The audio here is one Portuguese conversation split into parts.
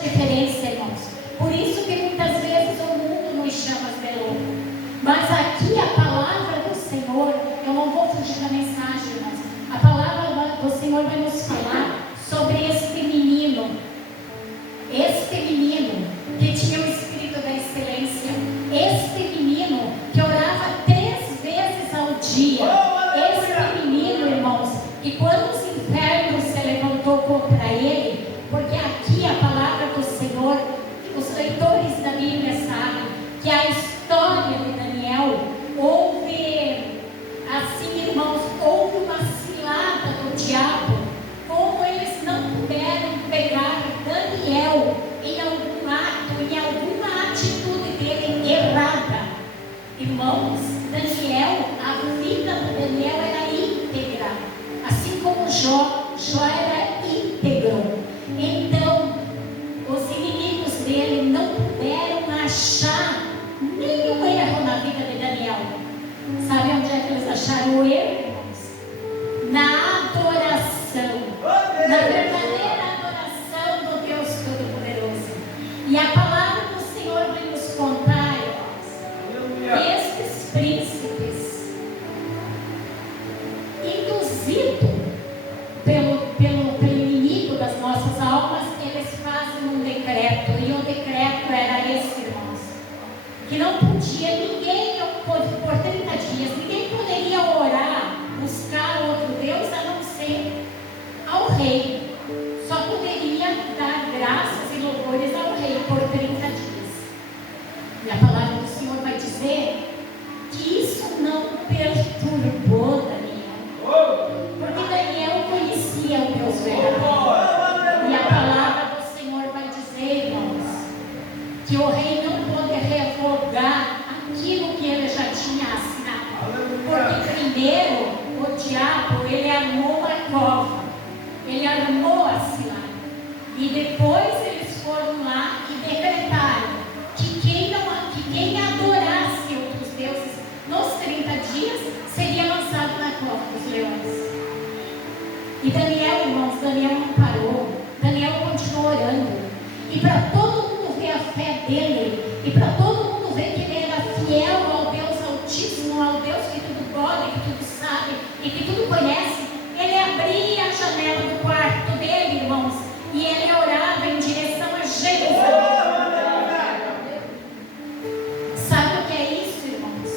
diferença, irmãos. Por isso que muitas vezes o mundo nos chama de louco. Mas aqui a palavra do Senhor, eu não vou fugir da mensagem, irmãos. A palavra do Senhor vai nos falar sobre este menino que tinha o espírito da excelência, este menino que orava 3 vezes ao dia, este menino, irmãos, que quando os infernos se levantou contra ele, porque aqui a palavra do Senhor, os leitores da Bíblia sabem que a história de Daniel houve, assim, irmãos, houve uma cilada do diabo, como eles não puderam pegar Daniel em algum ato, em alguma atitude dele errada. Irmãos, Daniel, a vida de Daniel era íntegra, assim como Jó era íntegro. Então, os inimigos dele não puderam achar nenhum erro na vida de Daniel. Sabe onde é que eles acharam o erro, irmãos? Na adoração, na verdadeira adoração do Deus Todo-Poderoso. E a palavra do Senhor vem nos contar, irmãos, que estes príncipes, induzidos pelo inimigo das nossas almas, eles fazem um decreto, e o decreto era esse, irmãos, que não podia ninguém, por 30 dias, ninguém poderia orar, buscar outro Deus a não ser ao rei. Só poderia dar graças e louvores ao rei por 30 dias. E a palavra do Senhor vai dizer que isso não perturbou Daniel, porque Daniel conhecia o Deus verdadeiro. E a palavra do Senhor vai dizer, irmãos, que o rei não pôde revogar aquilo que ele já tinha assinado. Porque primeiro o diabo, ele armou uma cova, ele armou a cilada, e depois eles foram lá e decretaram que quem adorasse outros deuses nos 30 dias seria lançado na cova dos leões. E Daniel, irmãos, Daniel não parou, Daniel continuou orando, e para todo mundo ver a fé dele, e para todo mundo ver que ele era fiel ao Deus Altíssimo, ao Deus que tudo pode, que tudo sabe e que tudo conhece, ele abria a janela do quarto dele, irmãos, e ele orava em direção a Jerusalém. Sabe o que é isso, irmãos?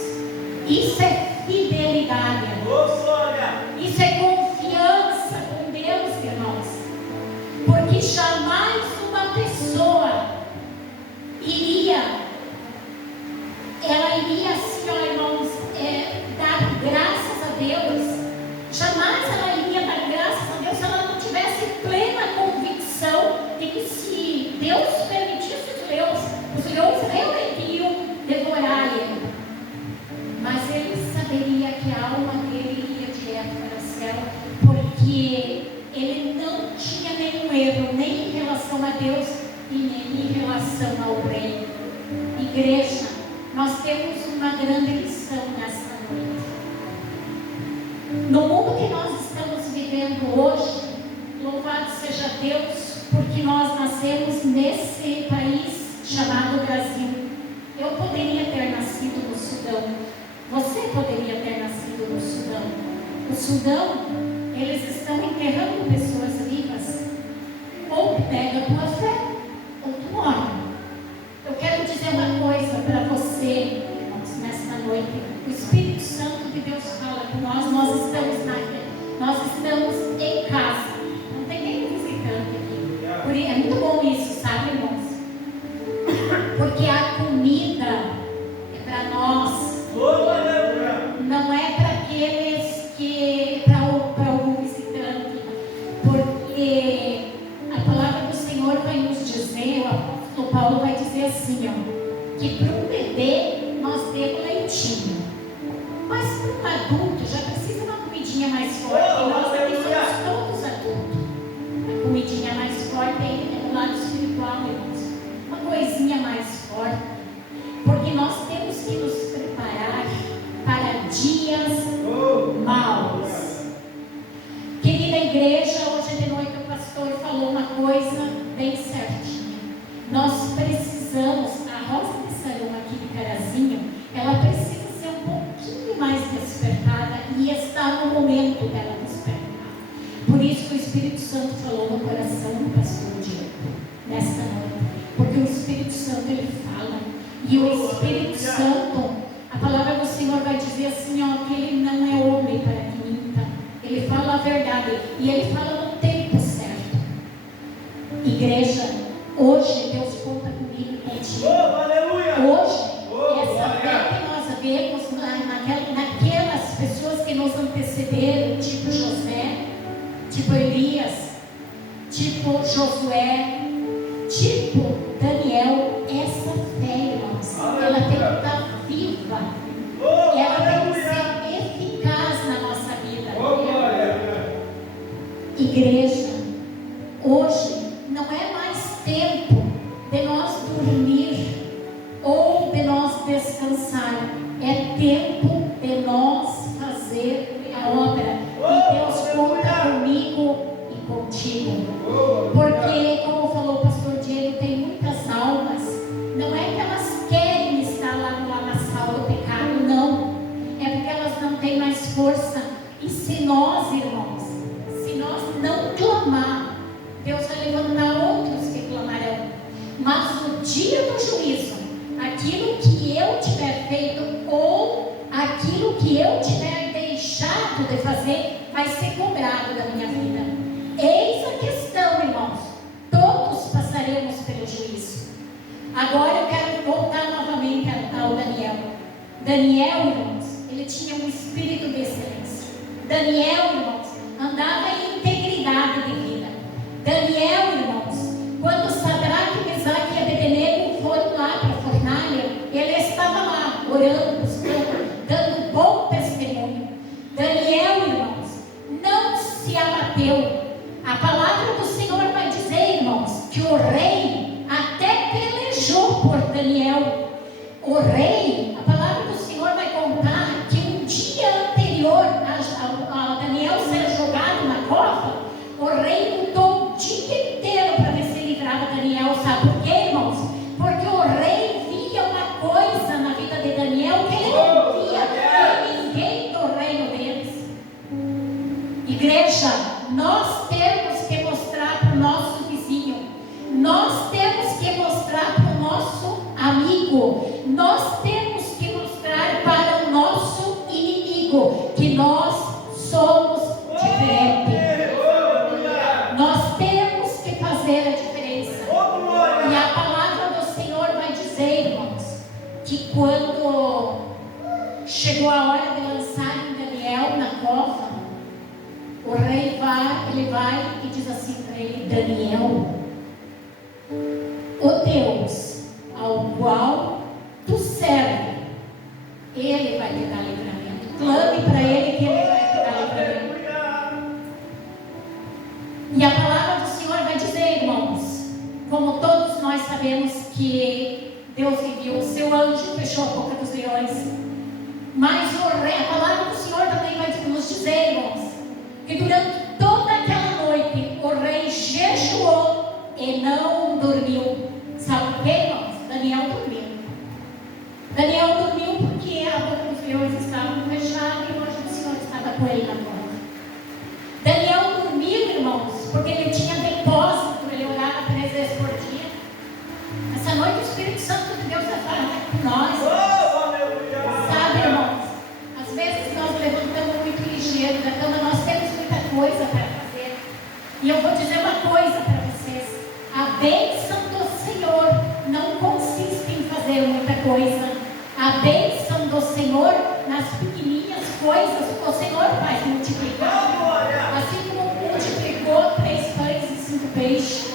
Isso é fidelidade, isso é confiança com Deus, irmãos, porque jamais uma pessoa iria assim, ó, irmãos, dar graças a Deus. Jamais ela iria dar graças a Deus se ela não tivesse plena convicção de que se Deus permitisse os leões realmente iam devorar ele. Mas ele saberia que a alma dele iria direto para o céu, porque ele não tinha nenhum erro, nem em relação a Deus e nem em relação ao rei. Igreja, nós temos uma grande lição nessa noite. No mundo que nós estamos vivendo hoje, louvado seja Deus, porque nós nascemos nesse país chamado Brasil. Eu poderia ter nascido no Sudão, você poderia ter nascido no Sudão. No Sudão, eles estão enterrando pessoas vivas. Ou pega a tua fé, ou tu morre. Eu quero dizer uma coisa para você, irmãos, nesta noite. O Espírito Santo de Deus fala com nós. Nós estamos em casa. Não tem nem visitante aqui. É muito bom isso, sabe, irmãos? Porque a comida é para nós. Não é para aqueles para o visitante. Porque a palavra do Senhor vai nos dizer, o apóstolo Paulo vai dizer assim, ó, que para um bebê nós temos leitinho, mas para um adulto já precisa uma comidinha mais forte, e nós aqui somos todos adultos. A comidinha mais forte é do lado espiritual, irmãos, uma coisinha mais forte, porque nós temos que nos preparar para dias maus. Querida igreja, hoje de noite o pastor falou uma coisa bem certinha. nós precisamos, a Rosa de Sarum aqui de Carazinho, ela precisa ser um pouquinho mais despertada e está no momento dela despertar. Por isso que o Espírito Santo falou no coração do pastor Diego, nesta noite. Porque o Espírito Santo, ele fala. E o Espírito Santo, a palavra do Senhor vai dizer assim, ó, que ele não é homem para que minta. Ele fala a verdade. E ele fala no tempo certo. Igreja, hoje Deus conta comigo e contigo. Hoje, essa fé que nós vemos naquelas pessoas que nos antecederam, tipo José, tipo Elias, tipo Josué, tipo Daniel, essa fé, irmãos, ela tem que estar viva, ela tem que ser eficaz na nossa vida. Igreja, hoje não é mais tempo de nós dormir ou de nós descansar, é tempo de nós fazer a obra. E Deus conta comigo e contigo. Porque, como falou o pastor Diego, tem muitas almas. Não é que elas querem estar lá na sala do pecado, não. É porque elas não têm mais força. E se nós, irmãos, se nós não clamar, Deus vai levantar outros que clamarão. Mas no dia do juízo, aquilo que eu tiver feito ou aquilo que eu tiver deixado de fazer vai ser cobrado da minha vida. Eis a questão, irmãos. Todos passaremos pelo juízo. Agora eu quero voltar novamente ao Daniel. Daniel, irmãos, ele tinha um espírito de excelência. Daniel, irmãos, andava em integridade de vida. Daniel, irmãos, quando Sadraque, Mesaque e Abednego foram lá para a fornalha, ele estava lá orando, buscando, dando bom testemunho. Daniel, irmãos, não se abateu. A palavra do Senhor vai dizer, irmãos, que o rei até pelejou por Daniel. O rei, a palavra do Senhor vai contar que um dia anterior a Daniel ser jogado na cova, o rei lutou o dia inteiro para ver se livrava Daniel. Sabe por quê, irmãos? Porque o rei via uma coisa na vida de Daniel que ele não via em ninguém do reino deles. Igreja, nós temos que mostrar para o nosso vizinho, nós temos que mostrar para o nosso amigo, nós temos que mostrar para o nosso inimigo que nós somos diferentes. Nós temos que fazer a diferença. E a palavra do Senhor vai dizer, irmãos, que quando chegou a hora de lançar Daniel na cova, o rei ele vai e diz assim para ele: Daniel, o Deus ao qual tu serve, ele vai te dar livramento. Clame para ele que ele vai te dar livramento. E a palavra do Senhor vai dizer, irmãos, como todos nós sabemos que Deus enviou o seu anjo e fechou a boca dos leões. Mas a palavra do Senhor também vai nos dizer, irmãos, que durante toda aquela noite o rei jejuou e não dormiu. Sabe por quê, irmãos? Daniel dormiu. Daniel dormiu porque a boca dos leões estava fechada e o anjo do Senhor estava com ele na porta. Daniel dormiu, irmãos, porque ele tinha depósito, ele orava 3 vezes por dia. Essa noite o Espírito Santo de Deus vai falar com nós. Sabe, irmãos? Às vezes nós levantamos muito ligeiro da cama, nós temos muita coisa para fazer. E eu vou dizer uma coisa para vocês: a bênção do Senhor não consiste em fazer muita coisa. A bênção do Senhor, nas pequenininhas coisas, o Senhor faz multiplicar. Assim como multiplicou 3 pães e 5 peixes.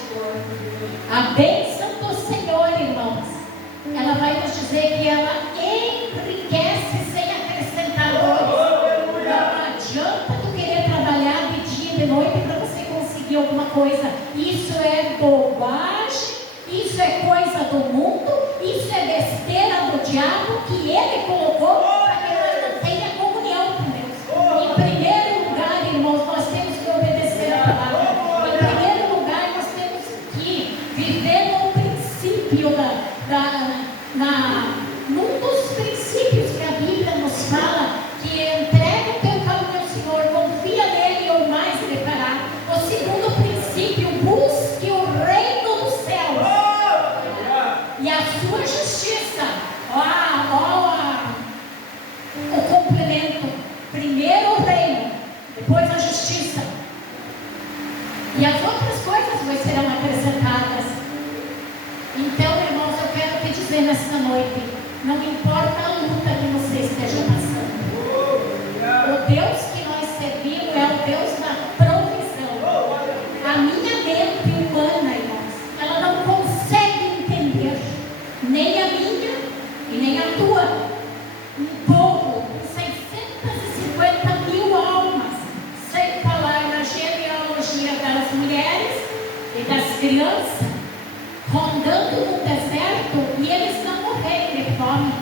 A bênção do Senhor, irmãos, ela vai nos dizer que ela enriquece sem acrescentar dores. Não adianta tu querer trabalhar de dia e de noite para você conseguir alguma coisa. Isso é bobagem, isso é coisa do mundo, isso é besteira do diabo que ele colocou para que nós não tenha comunhão com Deus. Em primeiro lugar, irmãos, nós temos que obedecer a palavra. Em primeiro lugar, nós temos que viver no princípio princípio num dos princípios que a Bíblia nos fala, que entrega o teu caminho ao Senhor, confia nele e o mais ele fará. O segundo princípio, busque o reino dos céus e a sua justiça. O complemento: primeiro o reino, depois a justiça, e as outras coisas vos serão acrescentadas. Então, irmãos, eu quero te dizer nesta noite, não importa a luta que você esteja passando, o Deus que nós servimos é o Deus da provisão. A minha mente humana, irmãos, ela não consegue entender, nem a minha e nem a tua. Um povo com 650 mil almas, sem falar na genealogia das mulheres e das crianças, rondando no deserto, e eles não morreram de fome.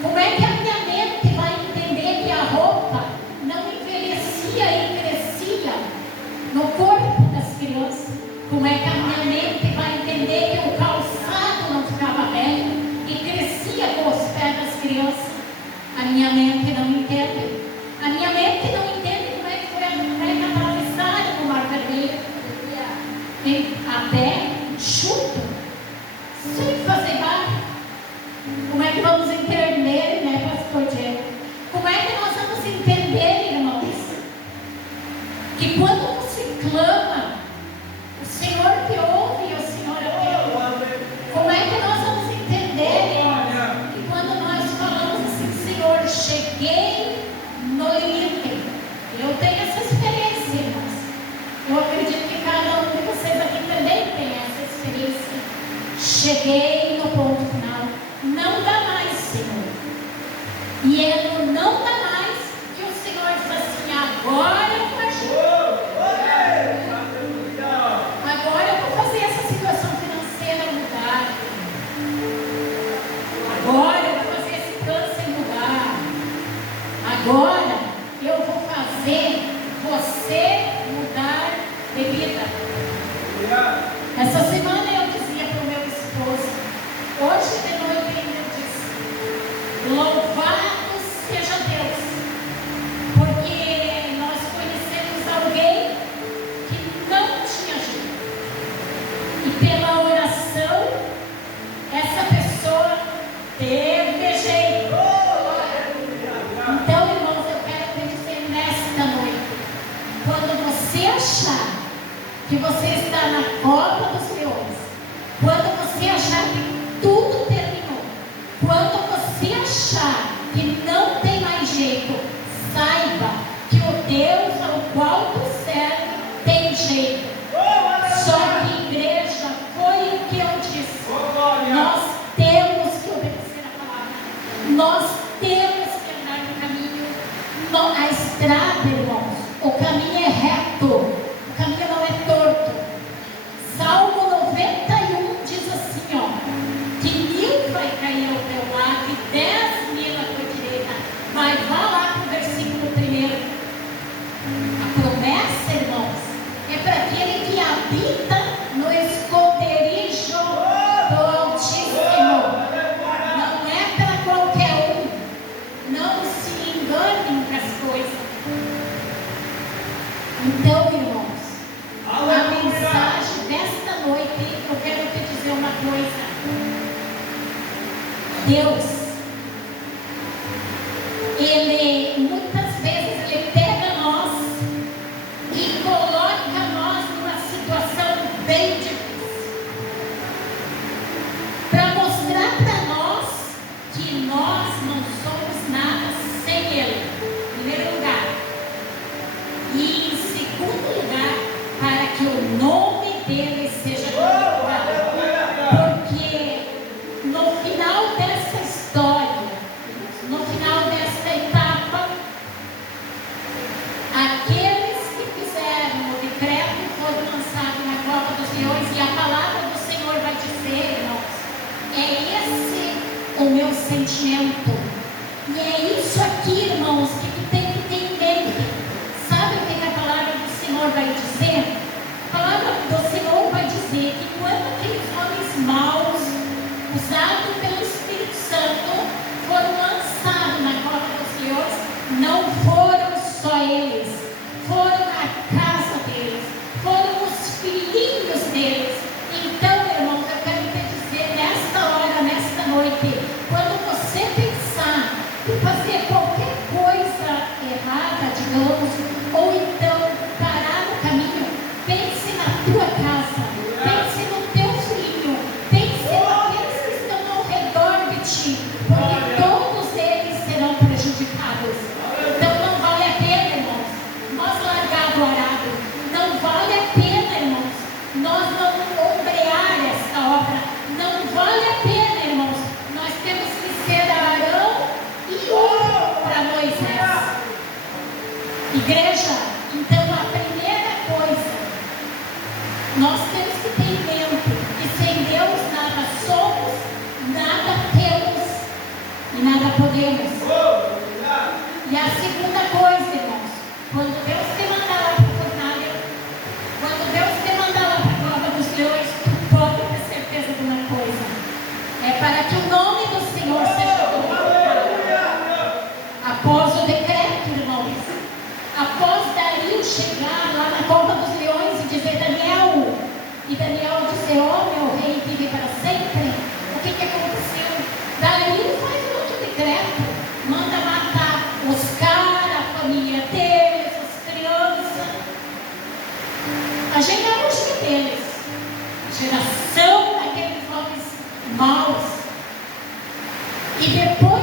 Como é que a minha mente vai entender que a roupa não envelhecia e crescia no corpo das crianças? Como é que a minha mente vai entender que o calçado não ficava velho e crescia com os pés das crianças? A minha mente não entende. A minha mente não entende como é que foi atravessada no Mar Vermelho a pé, chuto, sem fazer barco. Como é que vamos entender, né, pastor Diego? Como é que nós vamos entender, irmãos, que quando se clama, o Senhor te ouve e o Senhor atende? Como é que nós vamos entender, irmãos, que quando nós falamos assim: Senhor, cheguei no limite? Eu tenho essa experiência, irmãos. Eu acredito que cada um de vocês aqui também tem essa experiência. Cheguei no ponto final. Não dá mais, Senhor. E é no não dá mais que o Senhor diz assim: agora eu vou agir. Agora eu vou fazer essa situação financeira mudar. Agora eu vou fazer esse câncer mudar. Agora eu vou fazer você mudar de vida. Essa semana eu dizia para o meu esposo, hoje de noite ele disse: louvado seja Deus, porque nós conhecemos alguém que não tinha jeito, e pela oração essa pessoa teve jeito. Então, irmãos, eu quero te dizer nesta noite, quando você achar que você está na cova dos leões, quando você achar que tudo terminou, quando você achar que não tem mais jeito, saiba que o Deus ao qual tu serve tem jeito. Só que, igreja, foi o que eu disse. Nós temos que obedecer a palavra. Nós temos que andar no caminho. A estrada, irmãos, o caminho é reto. O caminho não é torto. Salmo 91 diz assim, ó: que 1000 vai cair ao teu lado e 10.000 à tua direita. Mas vá lá para o versículo 1. A promessa, irmãos, é para aquele que habita no esconderijo do Altíssimo. Não é para qualquer um. Não se enganem com as coisas. Então, irmãos, a mensagem desta noite, eu quero te dizer uma coisa. Deus, Ele muitas vezes Ele pega nós e coloca nós numa situação bem difícil, para mostrar para nós que nós não somos nada sem Ele, em primeiro lugar. E em segundo lugar, para que o nome dele seja glorificado. Porque no final dessa história, no final desta etapa, aqueles que fizeram o decreto foram lançados na cova dos leões, e a palavra do Senhor vai dizer, irmãos, é esse o meu sentimento. E é isso aqui, irmãos, que tu tem que ter em mente. Sabe o que a palavra do Senhor vai dizer? A palavra do Senhor vai dizer que quando aqueles homens maus usados pelo Espírito Santo, foram lançados na cova dos leões. Não foram só eles, foram a casa deles, foram os filhinhos deles. Então, irmãos, eu quero te dizer nesta hora, nesta noite, quando você pensar em fazer qualquer coisa errada, digamos, ou então parar no caminho, pense na tua casa, pense no teu filho, pense naqueles que estão ao redor de ti, porque todos eles serão prejudicados. Então não vale a pena, irmãos, nós largar do arado, não vale a pena, irmãos, nós não ombrear esta obra, não vale a pena, irmãos, nós temos que ser Arão e Hur para Moisés. Igreja, então a primeira coisa, nós temos que ter em mente que sem Deus nada somos, nada temos e nada podemos. E a segunda coisa, irmãos, quando Deus te mandar lá para a fornalha, quando Deus te mandar lá para a cova dos leões, tu pode ter certeza de uma coisa: é para que o nome do Senhor seja glorificado. Após o decreto, irmãos, após Dario chegar lá na cova dos leões e dizer Daniel, e Daniel dizer: ó, meu rei vive para sempre, o que aconteceu? Dario faz outro decreto, manda matar os caras, a família deles, as crianças, a genealogia deles, a geração daqueles homens maus. E depois